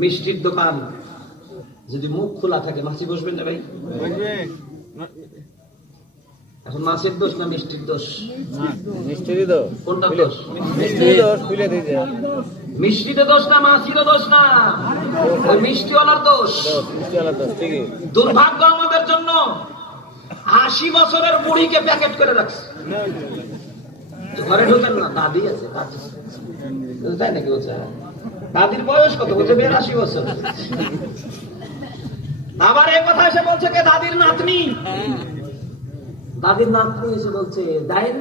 মিষ্টির দোকান। যদি মুখ খোলা থাকে মাছি বসবেন না ভাই? এখন মাছের দোষ না মিষ্টির দোষ? কোনটা খুলে মিষ্টিতে দোষ? না মাছিরও দোষ না? ওই মিষ্টিওয়ালার দোষ। দুর্ভাগ্য আমাদের জন্য আশি বছরের বুড়িকে প্যাকেট করে রাখছে। ঘরে ঢুকেন না দাদি আছে দাদি নাকি দাদির বয়স কত? বলছে বছর। আবার এই কথা এসে বলছে কে? দাদির নাতনি। দাদির নাতনি এসে বলছে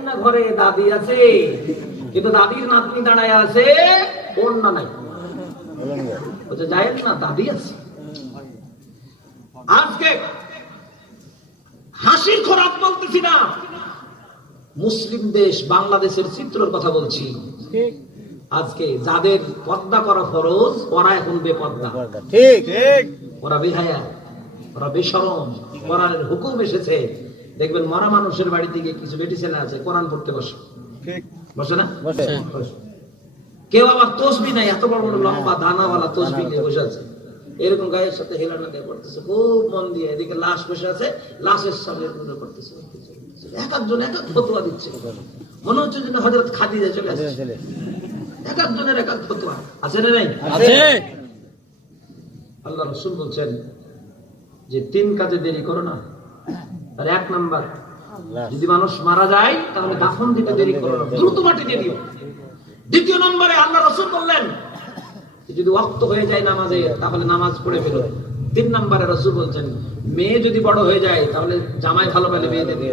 না ঘরে দাদি আছে, কিন্তু দাদির নাতনি দাঁড়ায় আছে, ওর না নাই। বলছে না, দাদি আছে। আজকে হাসির খোরাক বলতেছি না। মুসলিম দেশ বাংলাদেশের চিত্রর কথা বলছি। ঠিক আজকে যাদের পর্দা করা ফরজ ওরা এখন বেপর্দা ঠিক। ঠিক। ওরা বেহায়া ওরা বেসরম কোরআনের হুকুম এসেছে। দেখবেন মরা মানুষের বাড়ি থেকে কিছু বেটি ছেলে আছে কোরআন পড়তে বসে। বসে না? বসে। বসে। কেউ আবার তসবি নাই এত বড় বড় লম্বা দানাওয়ালা তসবি নিয়ে বসে আছে। এরকম গায়ের সাথে হেলানো দিয়ে পড়তেছে খুব মন দিয়ে। এদিকে লাশ বসে আছে লাশের সামনে এরকম পড়তেছে এক একজন এক এক ফতুয়া দিচ্ছে। মনে হচ্ছে যেন হজরত খাদিজা চলে আসছে। এক একজনের এক এক ফতুয়া আছে না নাই? আছে। আল্লাহ রসুল বলছেন যে তিন কাজে দেরি করো না। আর এক নাম্বার যদি মানুষ মারা যায় তাহলে দাফন দিতে দেরি করো না। দ্রুত মাটি দিয়ে দিও। দ্বিতীয় নম্বরে আল্লাহ রসুল বললেন যদি ওয়াক্ত হয়ে যায় নামাজে তাহলে নামাজ পড়ে ফেলো। তিন নম্বরে রসুল বলছেন মেয়ে যদি বড় হয়ে যায় তাহলে জামাই ভালো পেলে বিয়ে দেবে।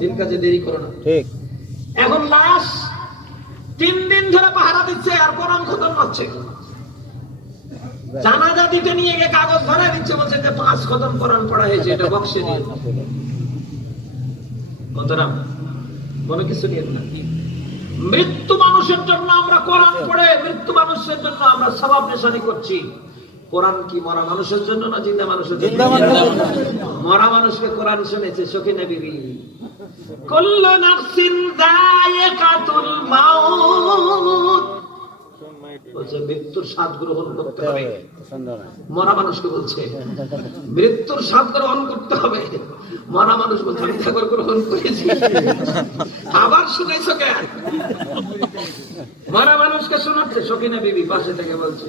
তিন কাজে দেরি করো না। ঠিক। এখন লাশ তিন দিন ধরে পাহারা দিচ্ছে আর কোরআন খতম হচ্ছে জানাজা দিতে নিয়ে গিয়ে কাগজ ধরে দিচ্ছে বলছে যে পাঁচ খতম কোরআন পড়া হয়েছে এটা বক্সে দিয়ে কতরাম মনে কিছু নিয়ে না মৃত্যু মানুষের জন্য আমরা কোরআন পড়ে মৃত্যু মানুষের জন্য আমরা সবাব নিশানি করছি। কোরআন কি মরা মানুষের জন্য না জিন্দা মানুষের জন্য। মরা মানুষকে কোরআন শুনেছে সখিনা বিবি? বলছে মৃত্যুর স্বাদ গ্রহণ করতে হবে। মরা মানুষকে বলছে মৃত্যুর স্বাদ গ্রহণ করতে হবে। মরা মানুষ বলছে আমি ঠাকুর গ্রহণ করেছি। আবার শুনেছ কেন মরা মানুষকে শোনাচ্ছে সকিনা বিবি পাশে থেকে বলছে।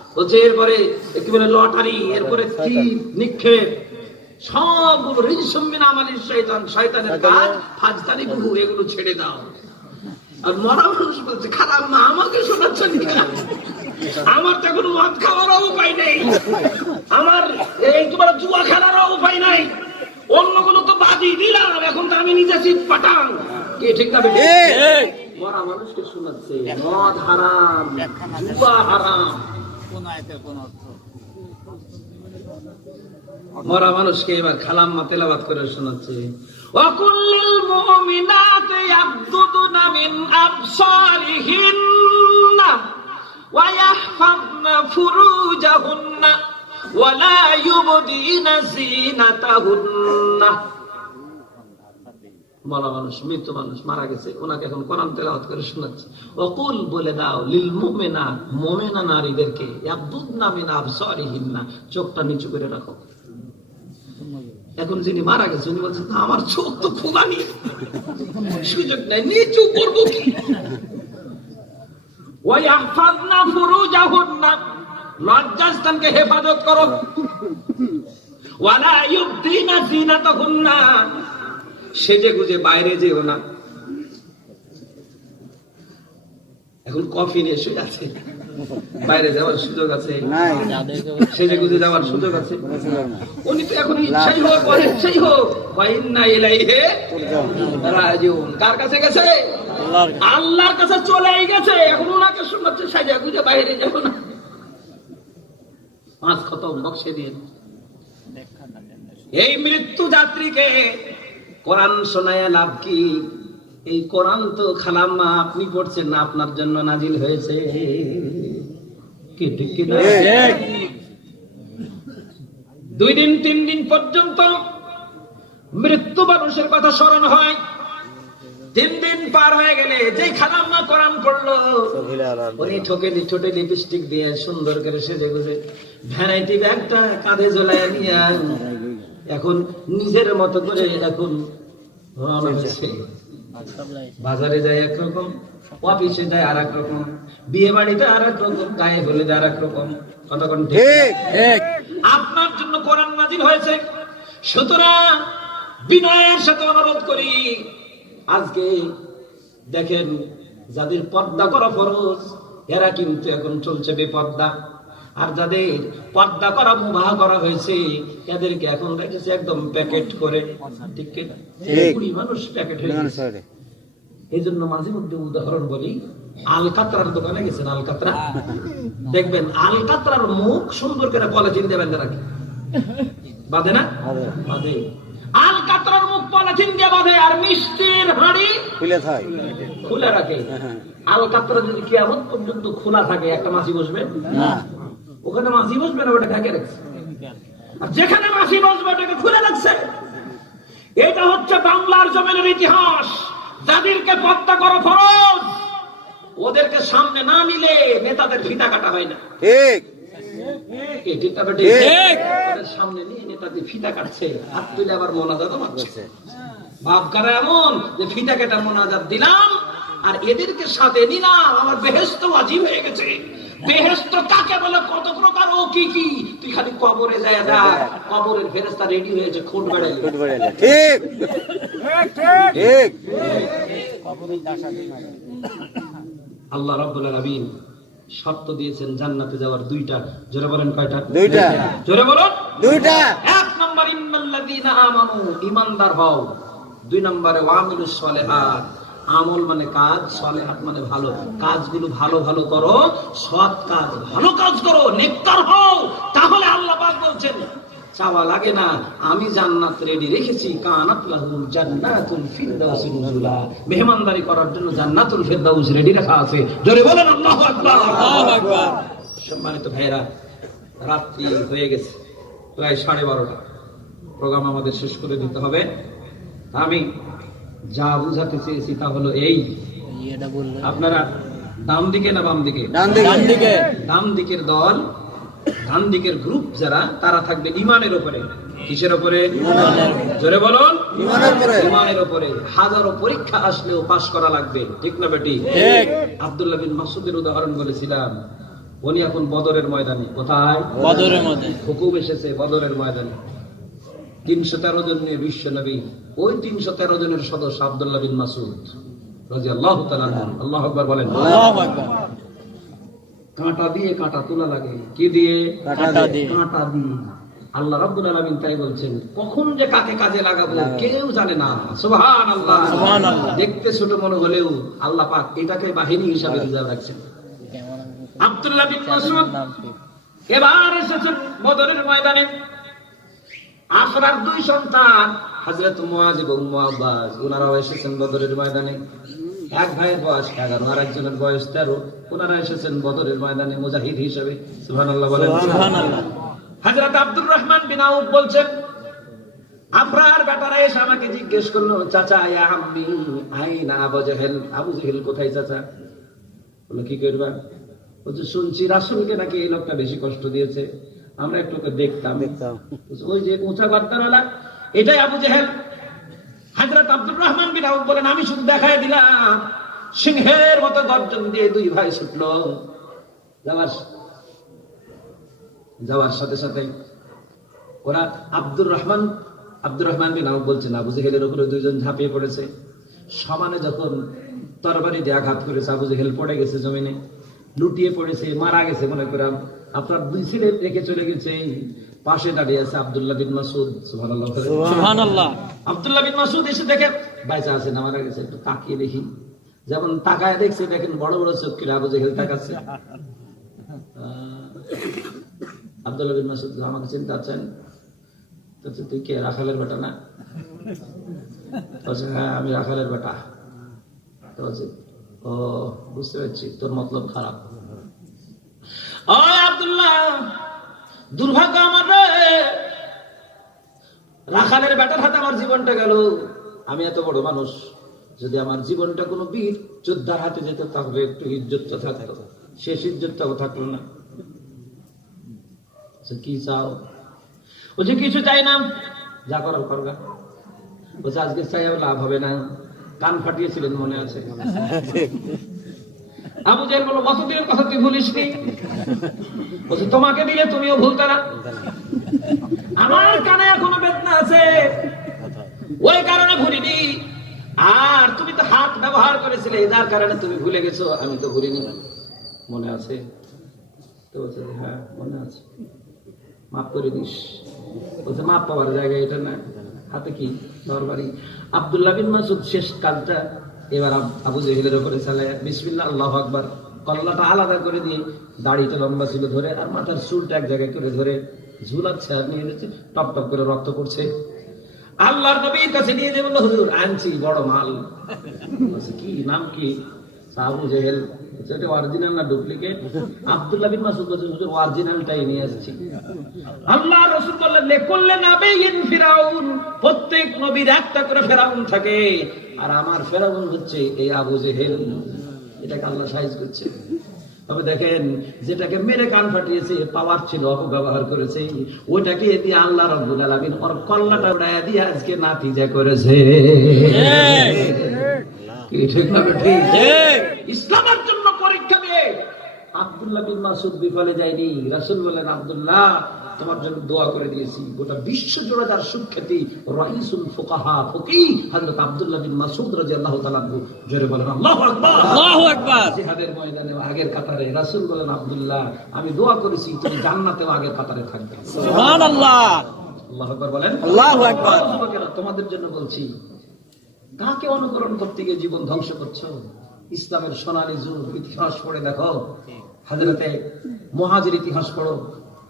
বলছে এরপরে কি বলে লটারি এরপরে কি নিক্ষেপ সবগুলো রিজসম্মিন আমাদের শয়তান শয়তানের কাজ ফাজদানি বহু এগুলো ছেড়ে দাও। আর মরা মানুষ বলছে খারাপ মা আমাকে শোনাচ্ছেন আমার তো কোনো মদ খাওয়ারও উপায় নেই। আমার এই তোমার জুয়া খেলারও উপায় নাই। অন্যগুলো তো বাদই দিলাম এখন তো আমি নিজে শীত পাঠান কি ঠিক না মরা মানুষকে শোনাচ্ছে মদ হারাম জুয়া হারাম। মরা মানুষকে এবার খালাম্মা তেলাবাত করে শোনাচ্ছে। ওয়াকুল্লিল মুমিনাতি ইয়াগদুদনা মিন আবসারিহিন্না ওয়া ইয়াহফাযনা ফুরুজাহুন্না ওয়া লা ইউবদিনা জিনাতাহুন্না মরা মানুষ মৃত মানুষ মারা গেছে। ওনাকে এখন কোরআন তেলাওয়াত করে শোনাচ্ছে। অকুল বলে দাও লিল মুমিনা মুমিনা নারীদেরকে আবসারিহিন্না চোখটা নিচু করে রাখো। এখন যিনি মারা গেছে উনি বলছেন "না, আমার চোখ তো নিয়ে সুযোগ নেই নিচু করব কি? ওই আহফাজনা ফুরুজাহুন্না লজ্জাস্থানকে হেফাজত করো। ওয়ালা জিনাতাহুন্না সেজে গুজে বাইরে যেও না। এখন কফি নিয়ে শুয়ে আছে। বাইরে যাওয়ার সুযোগ আছে। সেজে গুজে যাওয়ার সুযোগ আছে। উনি তো এখন ইচ্ছাই হোক অনিচ্ছাই হোক। ওয়াইন্না ইলাইহি রাজিউন। কার কাছে গেছে? আল্লাহর আল্লাহর কাছে চলেই গেছে। এখন ওনাকে শোনাচ্ছে সাজা গুজে বাইরে যাব না। পাঁচ খতম বক্সে দিন এই মৃত্যু যাত্রীকে কোরআন শোনায় লাভ কি? এই কোরআন তো খালাম্মা আপনি পড়ছেন না আপনার জন্য নাজিল হয়েছে। কি ঠিক কি না? দুই দিন তিন দিন পর্যন্ত মৃত্যু মানুষের কথা স্মরণ হয়। তিন দিন পার হয়ে গেলে যে খালাম্মা কোরআন পড়ল উনি ঠোকে ঠোঁটে লিপস্টিক দিয়ে সুন্দর করে সেজে গুজে ভ্যারাইটি ব্যাগটা কাঁধে ঝোলায় নিয়ে এখন নিজের মতো করে এখন বাজারে যায় একরকম অফিসে যায় আর এক রকম বিয়ে বাড়িতে আর এক রকম গায়ে হলে আর রকম কতক্ষণ ঠিক। আপনার জন্য কোরআন নাজিল হয়েছে। সুতরাং বিনয়ের সাথে অনুরোধ করি আজকে দেখেন যাদের পর্দা করা ফরজ এরা কিন্তু এখন চলছে বেপর্দা। আর যাদের পর্দা করা মুবাহ করা হয়েছে এদেরকে এখন রেখেছে একদম প্যাকেট করে। ঠিক। কুড়ি মানুষ প্যাকেট হয়ে গেছে। এই জন্য মাঝে মধ্যে উদাহরণ বলি আলকাতরার দোকানে গেছেন আলকাতরা? দেখবেন আলকাতরার মুখ সুন্দর করে পলিথিন দিয়ে বেঁধে রাখে বাঁধে না? বাঁধে। আলকাতরার মুখ পলিথিন দিয়ে বাঁধে আর মিষ্টির হাঁড়ি খুলে থাই খুলে রাখে। হ্যাঁ। আলকাতরা যদি কিয়ামত পর্যন্ত খোলা থাকে একটা মাছি বসবে? না। ওখানে মাছি বসবে না ওটা ঢাকে রাখছে। আর যেখানে মাছি বসবে ওটাকে খুলে রাখছে। এটা হচ্ছে বাংলার জমিনের ইতিহাস। যাদেরকে পদ্মা করো ফরজ ওদেরকে সামনে না নিলে নেতাদের ফিতা কাটা হয় না। ঠিক। এই ঠিক তবে ঠিক। ঠিক। ওদের সামনে নিয়ে নেতাদের ফিতা কাটছে। হাত তুলে আবার মোনাজাত মারছে। ভাব কারা এমন যে ফিতা কেটা মোনাজাত দিলাম আর এদেরকে সাথে নিলাম। আমার বেহেস্ত আজিব হয়ে গেছে। বেহেস্ত কাকে বলে? কত প্রকার ও কি কি? তুই খালি কবরে যায় যা। কবরের ফেরেস্তা রেডি হয়েছে খুন বেড়াইলে ফুট বেড়ালে ঠিক। ঠিক আল্লাহ রাব্বুল আলামিন শর্ত দিয়েছেন জান্নাতে যাওয়ার দুইটা। জোরে বলেন কয়টা? দুইটা। জোরে বলুন। দুইটা। এক নম্বর ইন্নাল্লাযীনা আমানু ঈমানদার হও। দুই নম্বরে ওয়ামিলুস সলিহাত। আমল মানে কাজ সলিহাত মানে ভালো। কাজগুলো ভালো ভালো করো সৎ কাজ ভালো কাজ করো নেককার হও তাহলে আল্লাহ পাক বলছেন চাওয়া লাগে না আমি জান্নাত রেডি রেখেছি কানাত লাহুল জান্নাতুল ফিরদাউস নুজুলা। মেহমানদারি করার জন্য জান্নাতুল ফিরদাউস রেডি রাখা আছে। জোরে বলেন আল্লাহু আকবার। আল্লাহু আকবার। সম্মানিত ভাইরা রাত্রি হয়ে গেছে প্রায় সাড়ে বারোটা। প্রোগ্রাম আমাদের শেষ করে দিতে হবে। আমি যা বুঝাতে চেয়েছি তা হলো এই। আপনারা ডান দিকে না বাম দিকে? ডান দিকে। ডান দিকের দল ডান দিকের গ্রুপ যারা তারা থাকবে ইমানের উপরে কিসের উপরে জোরে বলুন। ইমানের উপরে। হাজারো পরীক্ষা আসলেও পাশ করা লাগবে। ঠিক না বেটি? ঠিক। আব্দুল্লাহ বিন মাসুদের উদাহরণ বলেছিলাম। উনি এখন বদরের ময়দানে। কোথায়? বদরের মধ্যে হুকুম এসেছে বদরের ময়দানে। তিনশো তেরো জন নিয়ে বিশ্ব নবী ওই তিনশো তেরো জনের সদস্য আব্দুল্লাহ বিন মাসুদ আল্লাহ আল্লাহ বলেন কাঁটা দিয়ে কাঁটা তোলা লাগে। কি দিয়ে। কাঁটা দিয়ে। আল্লাহ রাব্বুল আলামিন তাই বলছেন কখন যে কাকে কাজে লাগাবো কেউ জানে না। সুবহানাল্লাহ। সুবহানাল্লাহ। দেখতে ছোট মনে হলেও আল্লাহ পাক এটাকে বাহিনী হিসাবে রিজার্ভ রাখছেন। আব্দুল্লাহ বিন মাসউদ এবার এসেছেন বদরের ময়দানে। আফরার দুই সন্তান হযরত মুআজ এবং মুআব্বাস ওনারাও এসেছেন বদরের ময়দানে। এক ভাইয়ের বয়স এগারো আর একজনের বয়স তেরো। ওনারা এসেছেন বদরের ময়দানে মুজাহিদ হিসেবে। সুবহানাল্লাহ বলেন। সুবহানাল্লাহ। হযরত আব্দুর রহমান বিন আউফ বলছেন আফরার বেটারা এসে আমাকে জিজ্ঞেস করল চাচা ইয়া আম্মি আইনা আবু জাহেল আবু জাহেল কোথায় চাচা? বলে কি করবা? বলছে শুনছি রাসূলকে নাকি এই লোকটা বেশি কষ্ট দিয়েছে। আমরা একটু দেখতাম। ওই যে উঁচা গর্দানওয়ালা এটাই আবু জাহেল। হযরত আব্দুর রহমান বিন আউফ বলেন আমি শুধু দেখাই দিলাম সিংহের মতো গর্জন দিয়ে দুই ভাই ছুটলো। যাওয়ার যাওয়ার সাথে সাথে ওরা আব্দুর রহমান আব্দুর রহমান বিন আউফ বলছেন আবু জেহেলের উপরে দুইজন ঝাঁপিয়ে পড়েছে। সমানে যখন তরবারি দিয়ে আঘাত করেছে আবু জেহেল পড়ে গেছে জমিনে লুটিয়ে পড়েছে মারা গেছে মনে করাম আপনার দুই ছেলে রেখে চলে গেছে। পাশে দাঁড়িয়ে আছে আব্দুল্লাহ বিন মাসুদ। সুবহানাল্লাহ। আব্দুল্লাহ বিন মাসুদ এসে দেখে বাইচা আছে না মারা গেছে একটু তাকিয়ে দেখি। যেমন তাকায় দেখছে দেখেন বড় বড় চোখ কিরা আবু জেহেল তাকাচ্ছে। আব্দুল্লাহ বিন মাসুদ আমাকে চিনতে আছেন তুই কে রাখালের বেটা না? হ্যাঁ আমি রাখালের বেটা। ও বুঝতে পারছি তোর মতলব খারাপ। দুর্ভাগ্য রাখালের হাতে আমার জীবনটা গেল। আমি এত বড় মানুষ, যদি আমার জীবনটা কোনো বীর যোদ্ধার হাতে যেত একটু শেষ থাকল না। কি চাও? বলছে, কিছু চাই না। যা করার করবা বলছে, আজকে চাই লাভ হবে না। কান ফাটিয়েছিলেন মনে আছে? আবু জাহেল বলো কতদিনের কথা তুই ভুলিস নি? বলছে, তোমাকে দিলে তুমিও ভুলতে না। আমার কানে এখনও বেদনা আছে। ওই কারণে ভুলিনি। আর তুমি তো হাত ব্যবহার করেছিলে, যার কারণে তুমি ভুলে গেছো, আমি তো ভুলিনি। মনে আছে? তো বলছে হ্যাঁ মনে আছে। মাফ করে দিস। বলছে মাপ পাওয়ার জায়গা এটা না। হাতে কি? তরবারি আব্দুল্লাহ বিন মাসুদ শেষ কাজটা এবার আবু জেহেলের উপরে চালায়, বিসমিল্লাহ, আল্লাহ আকবার। কল্লাটা আলাদা করে দিয়ে দাড়িটা লম্বা ছিল ধরে আর মাথার চুলটা এক জায়গায় করে ধরে ঝুলাচ্ছে আর নিয়ে যাচ্ছে, টপ টপ করে রক্ত পড়ছে। আল্লাহর নবীর কাছে নিয়ে যে বলল, হুজুর, আনছি, বড় মাল। কি, নাম কি? সাবু জেহেল, সেটা অরিজিনাল না ডুপ্লিকেট আব্দুল্লাহ বিন মাসুদ বলছে, হুজুর অরিজিনালটাই নিয়ে আসছি। আল্লাহ রাসূল বললেন লেকুল্লে নাবিয়িন ফিরাউন। প্রত্যেক নবীর একটা করে ফেরাউন থাকে। আর আমার ফেরাউন হচ্ছে এই আবু জেহেল। এটাকে আল্লাহ সাইজ করছে। তবে দেখেন, যেটাকে মেরে কান ফাটিয়েছে পাওয়ার ছিল, অপব্যবহার করেছে, ওইটাকে আল্লাহ রব্বুল ওর কল্লাটা দিয়ে আজকে নাতিজা করেছে। ইসলামের জন্য পরীক্ষা দিয়ে আব্দুল্লাহ বিন মাসুদ বিফলে যায়নি। রাসূল বলেন, আব্দুল্লাহ তোমার জন্য দোয়া করে দিয়েছি। গোটা বিশ্ব জোড়া যার সুখ্যাতি রাইসুল ফুকাহা ফকিহ হযরত আব্দুল্লাহ বিন মাসুদ রাদিয়াল্লাহু তাআলা আনহু। জোরে বলেন আল্লাহু আকবার। আল্লাহু আকবার। জিহাদের ময়দানে আগের কাতারে রাসূল বলেন আব্দুল্লাহ আমি দোয়া করেছি তুমি জান্নাতেও আগের কাতারে থাকবে। সুবহানাল্লাহ। আল্লাহু আকবার বলেন। আল্লাহু আকবার। তোমাদের জন্য বলছি কাকে অনুকরণ করতে গিয়ে জীবন ধ্বংস করছ? ইসলামের সোনালী যুগ ইতিহাস পড়ে দেখো। হাজরাতে মহাজের ইতিহাস পড়ো।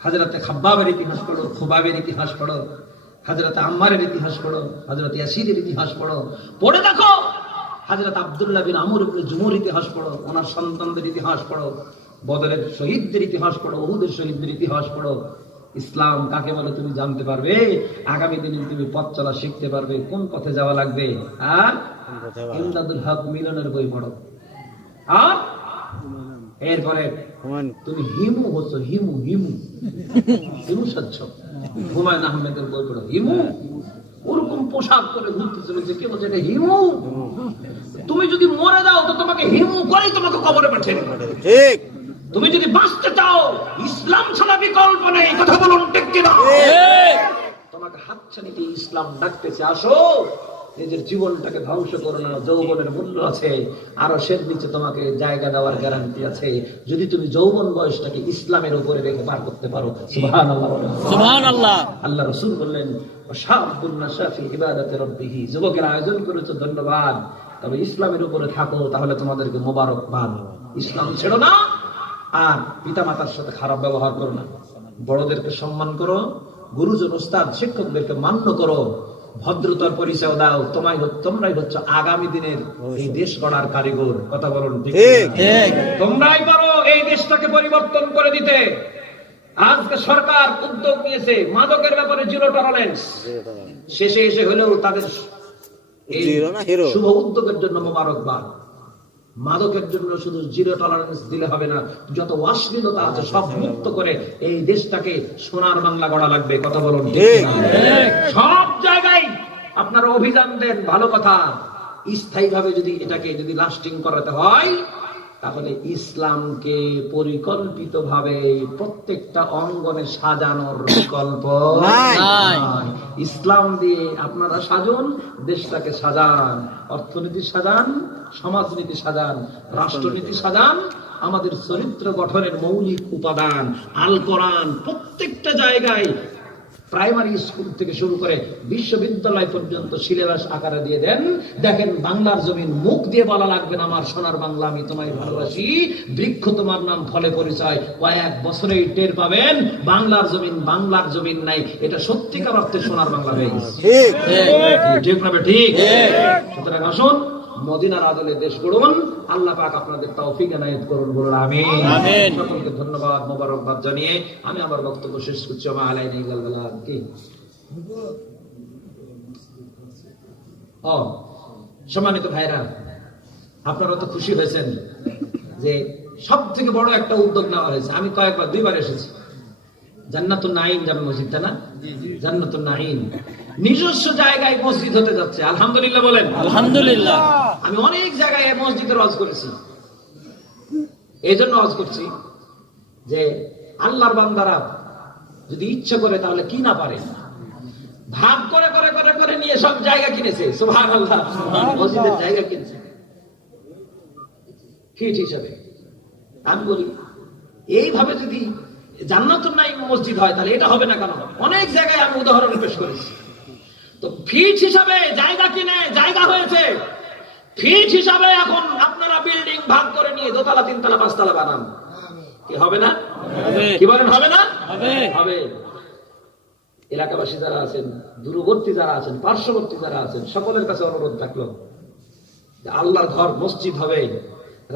হাজরাতে খাব্বাবের ইতিহাস পড়ো খুবাবের ইতিহাস পড়ো হাজরাতে আম্মারের ইতিহাস পড়ো হাজরত ইয়াসিরের ইতিহাস পড়ো। পড়ে দেখো হাজরত আব্দুল্লাহ বিন আমর ইবনে জুমুর ইতিহাস পড়ো ওনার সন্তানদের ইতিহাস পড়ো বদরের শহীদদের ইতিহাস পড়ো ওহুদের শহীদদের ইতিহাস পড়ো। ইসলাম কাকে বলে তুমি জানতে পারবে? আগামী দিনে তুমি পথ চলা শিখতে পারবে। কোন পথে যাওয়া লাগবে? আর? ইমদাদুল হক মিলনের বই পড়ো। আর? এরপরে তুমি হিমু হচ্ছ হিমু হিমু। হিমু স্বচ্ছ। হুমায়ুন আহমেদের বই পড়ো হিমু। ওরকম পোশাক করে ঘুরতে চলেছে কে বলছে এটা হিমু? তুমি যদি মরে যাও তো তোমাকে হিমু করেই তোমাকে কবরে পাঠিয়ে দেবে। ঠিক। তুমি যদি বাঁচতে চাও ইসলাম ছাড়া বিকল্প নেই কথা বলুন ঠিক কিনা? তোমাকে হাতছানিতে ইসলাম ডাকতেছে আসো। নিজের জীবনটাকে ধ্বংস করো না যৌবনের মূল্য আছে আরও সের নিচে তোমাকে জায়গা দেওয়ার গ্যারান্টি আছে। যদি তুমি যৌবন বয়সটাকে ইসলামের উপরে রেখে পার করতে পারো। আল্লাহ রসুল বললেন যুবকের আয়োজন করেছ ধন্যবাদ। তবে ইসলামের উপরে থাকো তাহলে তোমাদেরকে মোবারকবাদ ইসলাম ছেড়ো না আর পিতা মাতার সাথে খারাপ ব্যবহার করো না। বড়দেরকে সম্মান করো গুরুজন ওস্তাদ শিক্ষকদেরকে মান্য করো। ভদ্রতার পরিচয় দাও তোমায় তোমরাই হচ্ছে আগামী দিনের এই দেশ গড়ার কারিগর। কথা বলুন তোমরাই পারো এই দেশটাকে পরিবর্তন করে দিতে। আজকে সরকার উদ্যোগ নিয়েছে মাদকের ব্যাপারে জিরো টলারেন্স শেষে এসে হলেও তাদের? শুভ উদ্যোগের জন্য মোবারকবাদ। মাদকের জন্য শুধু জিরো টলারেন্স দিলে হবে না যত অশ্লীলতা আছে সব মুক্ত করে এই দেশটাকে সোনার বাংলা গড়া লাগবে। কথা বলুন ঠিক ঠিক। কিনা? সব আপনারা অভিযান দেন ভালো কথা। স্থায়ী ভাবে যদি এটাকে যদি লাস্টিং করাতে হয় তাহলে ইসলামকে পরিকল্পিত ভাবে প্রত্যেকটা অঙ্গনে সাজানোর বিকল্প। ইসলাম দিয়ে আপনারা সাজুন দেশটাকে সাজান অর্থনীতি সাজান সমাজনীতি সাজান রাষ্ট্রনীতি সাজান আমাদের চরিত্র গঠনের মৌলিক উপাদান আল কোরআন প্রত্যেকটা জায়গায় প্রাইমারি স্কুল থেকে শুরু করে বিশ্ববিদ্যালয় পর্যন্ত সিলেবাস আকারে দিয়ে দেন। দেখেন বাংলার জমিন মুখ দিয়ে বলা লাগবে না আমার সোনার বাংলা আমি তোমায় ভালোবাসি। বৃক্ষ তোমার নাম ফলে পরিচয়। কয়েক বছরেই টের পাবেন বাংলার জমিন বাংলার জমিন নাই। এটা সত্যিকার অর্থে সোনার বাংলা হয়ে গেছে। ঠিক। ঠিক না ঠিক। সুতরাং আসুন মদিনার আদলে দেশ গড়ুন। আল্লাহ পাক আপনাদের তৌফিক এনায়েত করুন বলুন আমিন। আমিন। সকলকে ধন্যবাদ মোবারকবাদ জানিয়ে আমি আমার বক্তব্য শেষ করছি। আমা আলাইনি গালগালা কি? ও সম্মানিত ভাইরা আপনারা তো খুশি হয়েছেন যে সব থেকে বড় একটা উদ্যোগ নেওয়া হয়েছে। আমি কয়েকবার দুইবার এসেছি। জান্নাতুন নাইম জামে মসজিদটা না? জান্নাতুন নাইম নিজস্ব জায়গায় মসজিদ হতে যাচ্ছে। আলহামদুলিল্লাহ বলেন। আলহামদুলিল্লাহ। আমি অনেক জায়গায় এই মসজিদে রজ করেছি। এই জন্য রজ করছি যে আল্লাহর বান্দারা যদি ইচ্ছে করে তাহলে কি না পারে ভাগ করে করে করে করে নিয়ে সব জায়গা কিনেছে। সুভাগ আল্লাহ মসজিদের জায়গা কিনেছে। ফিট হিসাবে। আমি বলি এইভাবে যদি জান্নাতুন নাই মসজিদ হয় তাহলে এটা হবে না কেন? অনেক জায়গায় আমি উদাহরণ পেশ করেছি। তো ফিট হিসাবে জায়গা কিনে জায়গা হয়েছে। ফিট হিসাবে এখন আপনারা বিল্ডিং ভাগ করে নিয়ে দোতলা তিনতলা পাঁচতলা বানান। কি হবে না? কি বলেন হবে না? হবে। এলাকাবাসী যারা আছেন দূরবর্তী যারা আছেন পার্শ্ববর্তী যারা আছেন সকলের কাছে অনুরোধ থাকল আল্লাহর ঘর মসজিদ হবে।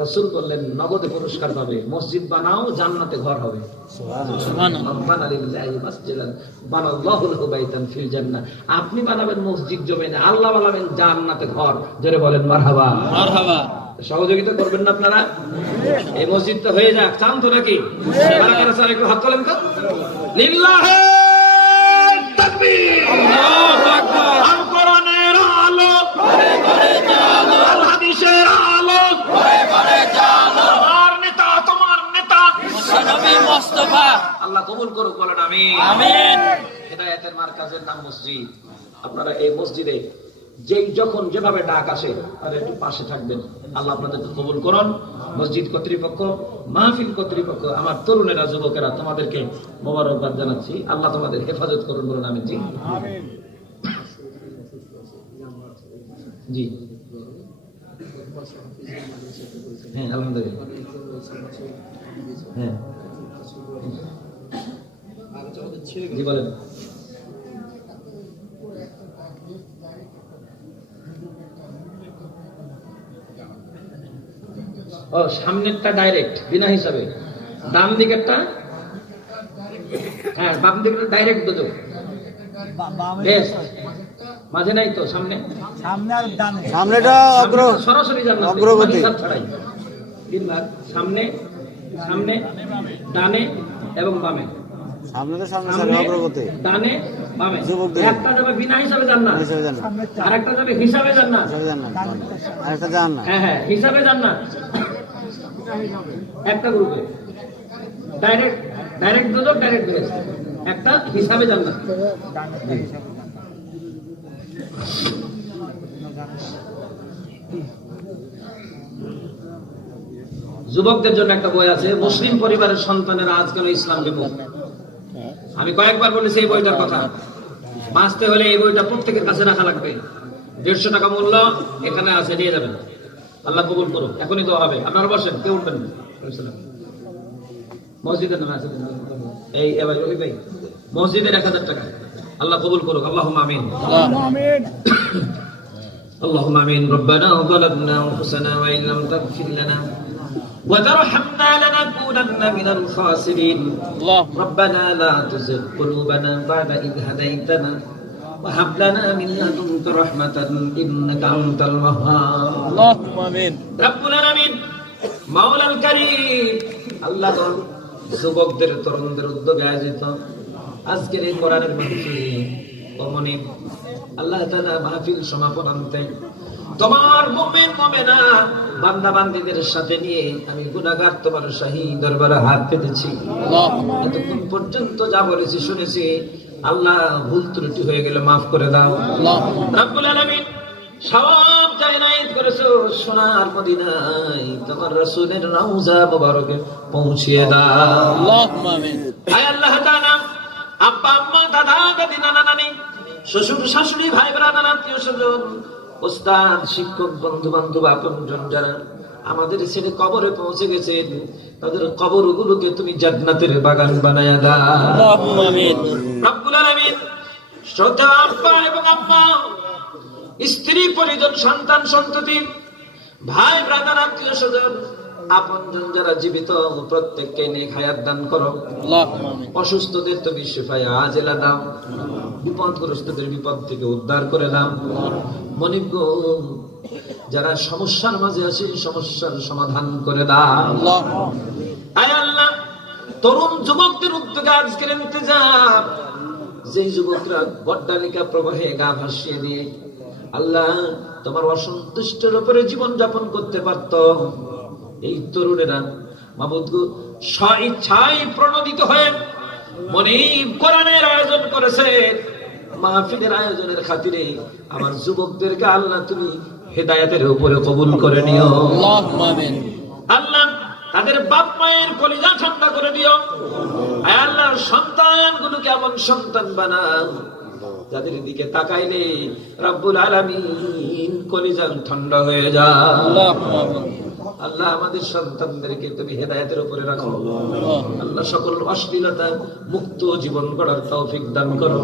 রাসূল বললেন নগদে পুরস্কার পাবে মসজিদ বানাও জান্নাতে ঘর হবে। সুবহানাল্লাহ। বানা লিল্লাহি মাসজিদান বানাল্লাহু লাহু বাইতান ফিল জান্নাহ। আপনি বানাবেন মসজিদ জমিনে আল্লাহ বানাবেন জান্নাতে ঘর। জোরে বলেন মারহাবা। মারহাবা। সহযোগিতা করবেন না আপনারা? এই মসজিদটা হয়ে যাক চান তো নাকি? একটু হাত তোলেন তো। লিল্লাহে তাকবীর আল্লাহু আকবার আল কোরআনের আলো আল হাদিসের আলো তোমার নেতা তোমার নেতা নবী মুস্তাফা আল্লাহ কবুল করুক বলেন আমি আমিন। হেদায়েতের মার্কাজের নাম মসজিদ। আপনারা এই মসজিদে যেই যখন যেভাবে ডাক আসে তাদের একটু পাশে থাকবেন। আল্লাহ আপনাদেরকে কবুল করুন। মসজিদ কর্তৃপক্ষ মাহফিল কর্তৃপক্ষ আমার তরুণেরা যুবকেরা তোমাদেরকে মোবারকবাদ জানাচ্ছি। আল্লাহ তোমাদের হেফাজত করুন বলুন আমি জি। জি। হ্যাঁ আলহামদুলিল্লাহ। হ্যাঁ। জি বলেন। ও সামনেরটা ডাইরেক্ট বিনা হিসাবে। ডান দিকেরটা হ্যাঁ বাম দিকেরটা ডাইরেক্ট দুটো। বেশ মাঝে নাই তো সামনে? সামনে আর ডানে। সামনেটা অগ্র সরাসরি জান্নাত। অগ্রগতি। ছাড়াই। সামনে সামনে ডানে এবং বামে। সামনে তো সামনে সামনে সামনে অগ্রগতি। ডানে বামে। একটা যাবে বিনা হিসাবে জান্নাত হিসাবে যান না। আর যাবে হিসাবে না। আরেকটা না। হ্যাঁ হ্যাঁ হিসাবে একটা গ্রুপে। ডাইরেক্ট ডাইরেক্ট দুদক ডাইরেক্ট একটা হিসাবে জান্নাত যুবকদের জন্য একটা বই আছে মুসলিম পরিবারের সন্তানেরা আজ কেন ইসলাম বিমুখ আমি কয়েকবার বলেছি এই বইটার কথা বাঁচতে হলে এই বইটা প্রত্যেকের কাছে রাখা লাগবে দেড়শো টাকা মূল্য এখানে আছে নিয়ে যাবেন আল্লাহ কবুল করুক এখনই তো হবে আপনারা বসেন কেউ উঠবেন না মসজিদের নামে আছে এই এবার ওই ভাই মসজিদের এক হাজার টাকা আল্লাহ কবুল করুক আল্লাহ আমিন আমিন اللهم امين ربنا ظلمنا انفسنا وان لم تغفر لنا وترحمنا لنكونن من الخاسرين আল্লাহ ربنا لا تزغ قلوبنا بعد إذ هديتنا وهب لنا من لدنك رحمة إنك أنت الوهاب আল্লাহুম্মা আমিন রব্বুল আলামিন মাওলাল কারীম আল্লাহ তো যুবকদের তরুণদের উদ্যোগে আয়োজিত আজকের এই কোরআনের মাহফিল অমনি আল্লাহ তাআলা মাহফিল সমাপনান্তে তোমার মুমিন মুমিনা বান্দা বান্দীদের সাথে নিয়ে আমি গুনাহগার তোমার শাহী দরবারে হাত পেতেছি। আল্লাহ এতক্ষণ পর্যন্ত যা বলেছি শুনেছি। আল্লাহ ভুল ত্রুটি হয়ে গেলে মাফ করে দাও। আল্লাহ রাব্বুল আলামিন সব জায়নায়েত করেছ সোনার মদিনায় তোমার রাসূলের রওজা মুবারকে পৌঁছিয়ে দাও। আল্লাহুম্মা আমিন। আয় আল্লাহ তাআলা আব্বা আব্বা আম্মা দাদা দাদি নানা নানি শ্বশুর শাশুড়ি ভাই ব্রাদার আত্মীয় স্বজন ওস্তাদ শিক্ষক বন্ধু বান্ধব আপন জন যারা আমাদের ছেলে কবরে পৌঁছে গেছে তাদের কবর গুলোকে তুমি জাগনাথের বাগান বানায় দাও। রব্বুল আব্বা স্ত্রী পরিজন সন্তান সন্ততি ভাই ব্রাদার আত্মীয় স্বজন আপন জন যারা জীবিত প্রত্যেককে নিয়ে হায়াত দান করো। অসুস্থদের তুমি শিফায় আজেলা দাও। বিপদগ্রস্তদের বিপদ থেকে উদ্ধার করে নাম মনিব যারা সমস্যার মাঝে আছে সমস্যার সমাধান করে তরুণ যুবকদের উদ্যোগে আজকের যে যুবকরা বড্ডালিকা প্রবাহে গা ভাসিয়ে আল্লাহ তোমার অসন্তুষ্টের উপরে জীবন যাপন করতে পারত। এই তরুণেরা মাবুদ প্রণোদিত হয়ে মনিব কোরআনের আয়োজন করেছে। মাহফিলের আয়োজনের খাতিরে আমার যুবকদেরকে আল্লাহ তুমি হেদায়াতের উপরে কবুল করে নিও। আল্লাহ তাদের বাপ মায়ের কলিজা ঠান্ডা করে দিও। আল্লাহ সন্তানগুলো কেমন সন্তান বানাও যাদের দিকে তাকাইলে রাব্বুল আলামিন কলিজা ঠান্ডা হয়ে যায় আল্লাহ আমাদের সন্তানদেরকে তুমি হেদায়তের উপরে রাখো। আল্লাহ। সকল অশ্লীলতা মুক্ত জীবন গড়ার তৌফিক দান করো।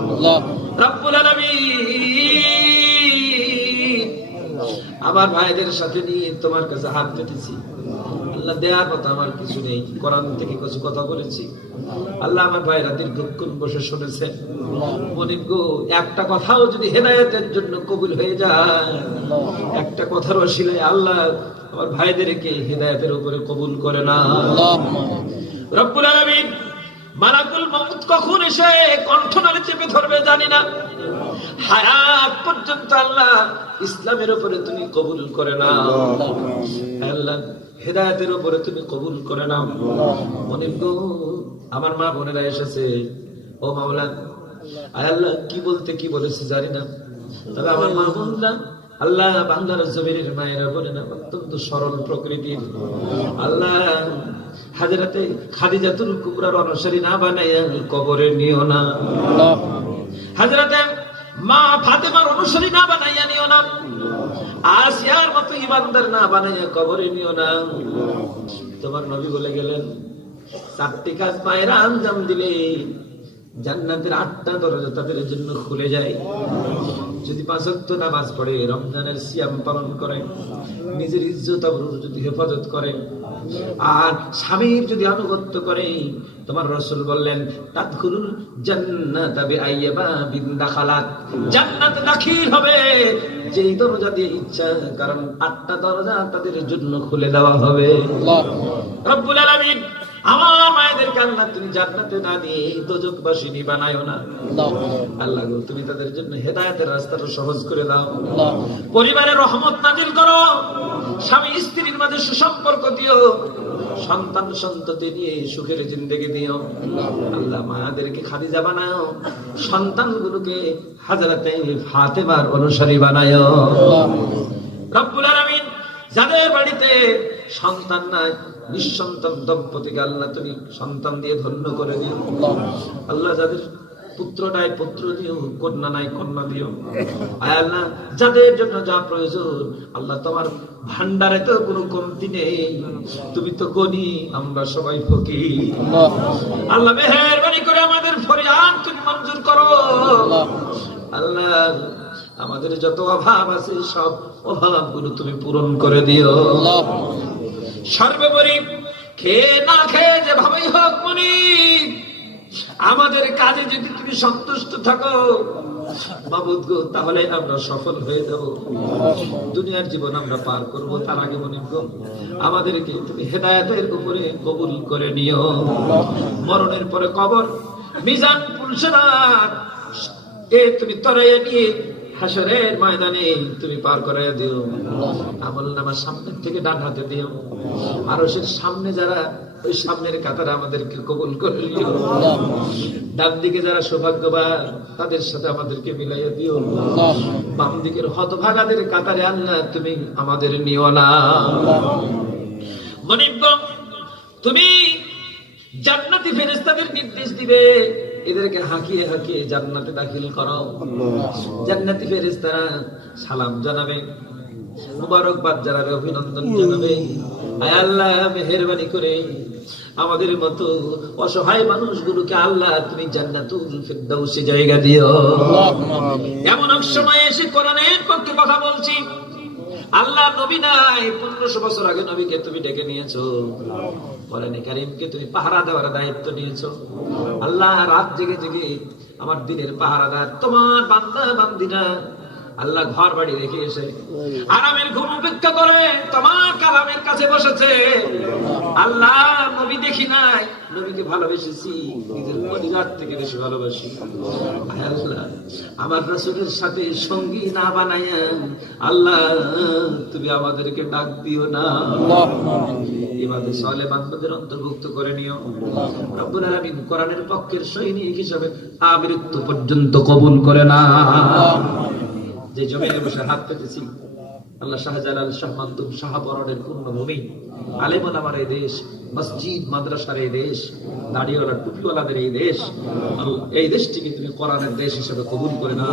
আমার ভাইদের সাথে নিয়ে তোমার কাছে হাত পেতেছি। আল্লাহ দেয়া কথা আমার কিছু নেই। কোরআন থেকে কিছু কথা বলেছি। আল্লাহ আমার ভাইরা দীর্ঘক্ষণ বসে শুনেছেন। মনিব গো একটা কথাও যদি হেদায়তের জন্য কবুল হয়ে যায় একটা কথার অশিলায় আল্লাহ আমার ভাইদেরকে হেদায়তের উপরে কবুল করে না। রব্বুল আলামিন মালাকুল মমুদ কখন এসে কণ্ঠ কণ্ঠনালে চেপে ধরবে জানি না। হায়াত পর্যন্ত আল্লাহ ইসলামের উপরে তুমি কবুল করে না আল্লাহ হেদায়তের উপরে তুমি কবুল করে নাও। অনেক গো, আমার মা বোনেরা এসেছে। ও মাওলা আল্লাহ, কি বলতে কি বলেছি জানি না। তবে আমার মা বোনরা, আল্লাহ বান্দার জমিনের মায়েরা বলে না অত্যন্ত সরল প্রকৃতির। আল্লাহ হাজরাতে খাদিজাতুল কুকুরার অনুসারী না বানাইয়া কবরে নিও না। হাজরাতে মা ফাতেমার অনুসারী না বানাইয়া নিও না। আসিয়ার মত ইমানদার না বানাইয়া কবরে নিও না। তোমার নবী বলে গেলেন, চারটি কাজ মায়েরা আঞ্জাম দিলে জান্নাতের আটটা দরজা তাদের জন্য খুলে যায়। যদি পাঁচক্ত নামাজ পড়ে রমজানের সিয়াম পালন করে নিজের ইজ্জত অবরোধ যদি হেফাজত করে আর স্বামীর যদি আনুগত্য করে তোমার রসুল বললেন তাৎক্ষণ জান্নাত আইয়াবা জান্নাত দাখিল হবে। যেই দরজা দিয়ে ইচ্ছা কারণ আটটা দরজা তাদের জন্য খুলে দেওয়া হবে। রব্বুল আলামিন আমার তুমি না না। আল্লাহ তুমি তাদের জন্য রাস্তাটা সহজ করে দাও। পরিবারের রহমত নাজিল করো। স্বামী স্ত্রীর মাঝে সুসম্পর্ক দিও। সন্তান সন্ততি নিয়ে সুখের জিন্দগি দিও। আল্লাহ মাদেরকে খাদিজা বানায়ও। সন্তানগুলোকে হাজারাতে ফাতেমার অনুসারী বানায় রব্বুল আলামিন যাদের বাড়িতে সন্তান নাই, নিঃসন্তান দম্পতিকে আল্লাহ তুমি সন্তান দিয়ে ধন্য করে দিও। আল্লাহ যাদের পুত্র নাই, পুত্র দিও, কন্যা নাই, কন্যা দিও। আল্লাহ, যাদের জন্য যা প্রয়োজন, আল্লাহ তোমার ভান্ডারে তো কোনো কমতি নেই। তুমি তো গনি, আমরা সবাই ফকি আল্লাহ মেহরবানি করে আমাদের ফরিয়াদ তুমি মঞ্জুর করো। আল্লাহ, আমাদের যত অভাব আছে, সব অভাবগুলো তুমি পূরণ করে দিও। সর্বোপরি খেয়ে না খেয়ে যেভাবেই হোক মনি, আমাদের কাজে যদি তুমি সন্তুষ্ট থাকো গো, তাহলে আমরা সফল হয়ে যাব। দুনিয়ার জীবন আমরা পার করব, তার আগে মনে গো, আমাদেরকে তুমি হেদায়েতের উপরে কবুল করে নিও। মরণের পরে কবর, মিজান এ তুমি তরাইয়া নিয়ে হাসরের ময়দানে তুমি পার করে দিও। আমল নামার সামনের থেকে ডান হাতে দিও। সে সামনে যারা ওই সামনের কাতারে আমাদেরকে কবুল করে নিও। ডান দিকে যারা সৌভাগ্যবান তাদের সাথে আমাদেরকে মিলাইয়া দিও। বাম দিকের হতভাগাদের কাতারে আল্লাহ তুমি আমাদের নিও না। তুমি জান্নাতি ফেরেশতাদের নির্দেশ দিবে। এদেরকে হাঁকিয়ে হাঁকিয়ে জান্নাতে দাখিল করো জান্নাতি ফেরেশতারা সালাম জানাবে। মুবারকবাদ জানাবে, অভিনন্দন জানাবে। আয় আল্লাহ, মেহেরবানি করে আমাদের মতো অসহায় মানুষগুলোকে আল্লাহ, তুমি জান্নাতুল জায়গা দিও। এমন এক সময় এসে কোরআনের পক্ষে কথা বলছি। আল্লাহ নবী নাই, পনেরোশো বছর আগে নবীকে তুমি ডেকে নিয়েছো। কোরআনে কারিমকে তুমি পাহারা দেওয়ার দায়িত্ব নিয়েছো। আল্লাহ রাত জেগে জেগে আমার দিনের পাহারাদার, তোমার বান্দা বান্দিনা আল্লাহ ঘর বাড়ি রেখে এসে আরামের ঘুম উপেক্ষা করে তোমার কালামের কাছে বসেছে। আল্লাহ নবী দেখি নাই। নবীকে ভালোবেসেছি নিজের পরিবার থেকে বেশি ভালোবাসি। আল্লাহ আমার রাসূলের সাথে সঙ্গী না বানাইয়া আল্লাহ তুমি আমাদেরকে ডাক দিও না। এভাবে সলে বান্ধবদের অন্তর্ভুক্ত করে নিও। রব্বুল আলামিন কোরআনের পক্ষের সৈনিক হিসাবে আমৃত্যু পর্যন্ত কবুল করে না যে জমিনে বসে হাত পেতেছি আল্লাহ শাহজালাল শাহ মান্তুম শাহবরণের পূর্ণভূমি আলেমন আমার এই দেশ, মসজিদ, মাদ্রাসার এই দেশ, দাড়িওয়ালা, টুপিওয়ালাদের এই দেশ এই দেশটিকে তুমি কোরআনের দেশ হিসেবে কবুল করে না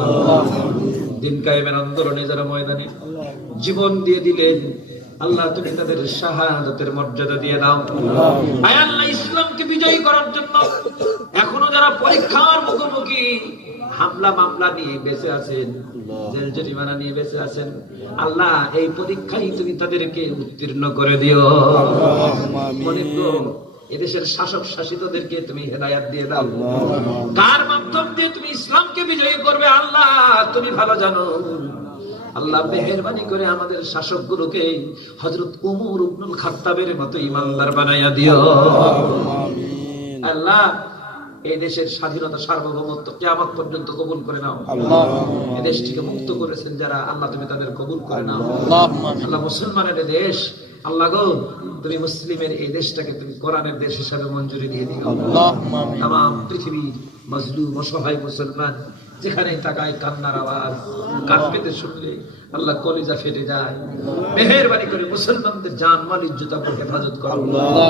দিন কায়েমের আন্দোলনে যারা ময়দানে জীবন দিয়ে দিলেন, আল্লাহ তুমি তাদের শাহাদাতের মর্যাদা দিয়ে দাও। আল্লাহ, ইসলামকে বিজয়ী করার জন্য এখনও যারা পরীক্ষার মুখোমুখি হামলা মামলা নিয়ে বেঁচে আছেন জেল জরিমানা নিয়ে বেঁচে আছেন। আল্লাহ এই পরীক্ষায় তুমি তাদেরকে উত্তীর্ণ করে দিও। এদেশের শাসক শাসিতদেরকে তুমি হেদায়াত দিয়ে দাও। কার মাধ্যম দিয়ে তুমি ইসলামকে বিজয়ী করবে? আল্লাহ তুমি ভালো জানো। আল্লাহ মেহরবানি করে আমাদের শাসকগুলোকে হযরত উমর ইবনুল খাত্তাবের মতো ইমানদার বানাইয়া দিও। আল্লাহ এই দেশের স্বাধীনতা সার্বভৌমত্ব কিয়ামত পর্যন্ত কবুল করে নাও। এই দেশটিকে মুক্ত করেছেন যারা আল্লাহ তুমি তাদের কবুল করে নাও। আল্লাহ মুসলমানের দেশ আল্লাহ গো তুমি মুসলিমের এই দেশটাকে তুমি কোরআনের দেশ হিসাবে মঞ্জুরি দিয়ে দিও। তাম পৃথিবীর মজলুম অসহায় মুসলমান যেখানে তাকায় কান্নার আওয়াজ কান পেতে শুনলে আল্লাহ কলিজা ফেটে যায়। মেহেরবানি করে মুসলমানদের জান মাল ইজ্জত আপন হেফাজত করো।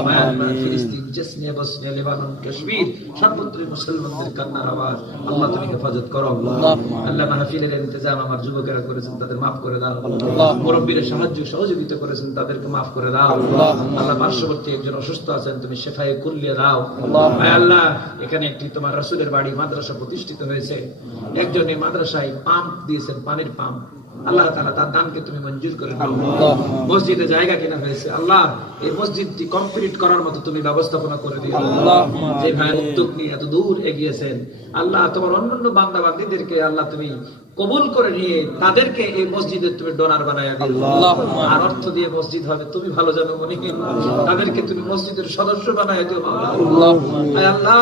মায়ানমার ফিলিস্তিন চেসনিয়া বসনিয়া লেবানন কাশ্মীর সর্বত্র মুসলমানদের কান্নার আওয়াজ। আল্লাহ তুমি হেফাজত করো। আল্লাহ মাহফিলের ইন্তজাম আমার যুবকেরা করেছেন তাদের মাফ করে দাও। মুরব্বীরা সাহায্য সহযোগিতা করেছেন তাদেরকে মাফ করে দাও। আল্লাহ পার্শ্ববর্তী একজন অসুস্থ আছেন তুমি শেফায়ে কুল্লিয়ে দাও। আল্লাহ এখানে একটি তোমার রাসূলের বাড়ি মাদ্রাসা প্রতিষ্ঠিত হয়েছে। একজন এই মাদ্রাসায় পাম্প দিয়েছেন পানির পাম্প। আল্লাহ তাআলা তার দানকে তুমি মঞ্জুর করে দাও মসজিদে জায়গা কিনা হয়েছে আল্লাহ এই মসজিদটি কমপ্লিট করার মতো তুমি ব্যবস্থাপনা করে দিও। যে ভাই উদ্যোগ নিয়ে এত দূর এগিয়েছেন আল্লাহ তোমার অন্যান্য বান্দা বান্দিদেরকে আল্লাহ তুমি কবুল করে নিয়ে তাদেরকে এই মসজিদের তুমি ডোনার বানায় আর অর্থ দিয়ে মসজিদ হবে তুমি ভালো জানো মনে তাদেরকে তুমি মসজিদের সদস্য বানায় দিও আল্লাহ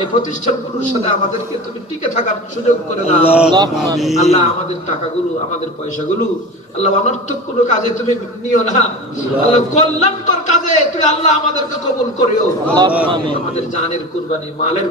এই প্রতিষ্ঠানগুলোর সাথে আমাদেরকে তুমি টিকে থাকার সুযোগ করে দাও। আল্লাহ আমাদের টাকাগুলো আমাদের পয়সাগুলো আল্লাহ অনর্থক কোনো কাজে তুমি নিও না। আল্লাহ কল্যাণকর কাজে তুমি আল্লাহ আমাদেরকে কবুল করিও। আমাদের জানের কুরবানি মালের